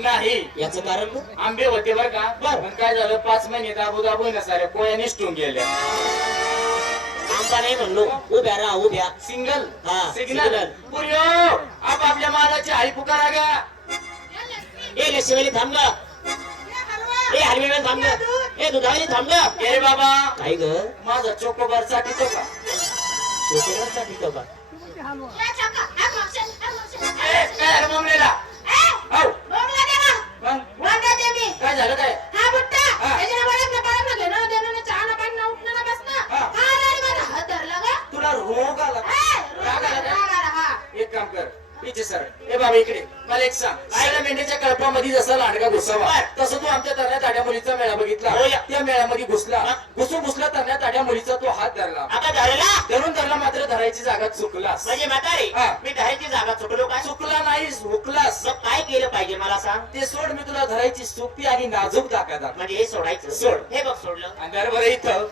नाही याचं कारण आंबे होते बर का पण काय झालं 5 महिने दाबू दाबू ना साऱ्या कोया निसटून गेल्या आंबा नाही म्हणलो उभ्या राहा उभ्या सिंगल हा, सिग्नल सिग्नल. पुरियो आप आपल्या मालाची आई पुकारा गा ए लक्ष्मीवाली थांब ग ए हलवेवाली थांब ग ए दुधावाली थांब ग ए बाबा काय ग माझा चोकोबार साठी तो का शोकरासाठी तो का ए काय ममलेला औ मग काय झालं काय तुला रोग आला राग आला का? एक काम कर इथे सर ए बाबा इकडे मला एक सांग आईला मेंढीच्या कळपामध्ये जसा लांडगा घुसावा तसं तू आमच्या तरण्या ताड्या मुलीचा मेळा बघितला त्या मेळ्यामध्ये घुसला घुसला तरण्या ताड्या मुलीचा तो हात धरला आता धरला धरून धरला मात्र धरायची जागा चुकलास म्हणजे म्हातारे हा. मी धरायची जागा चुकलो काय चुकला नाही हुकलास मग काय केलं पाहिजे मला सांग ते सोड मी तुला धरायची सोपी आणि नाजूक ताकद म्हणजे हे सोडायचं सोड. हे बघ सोडलं आणि बरं इथं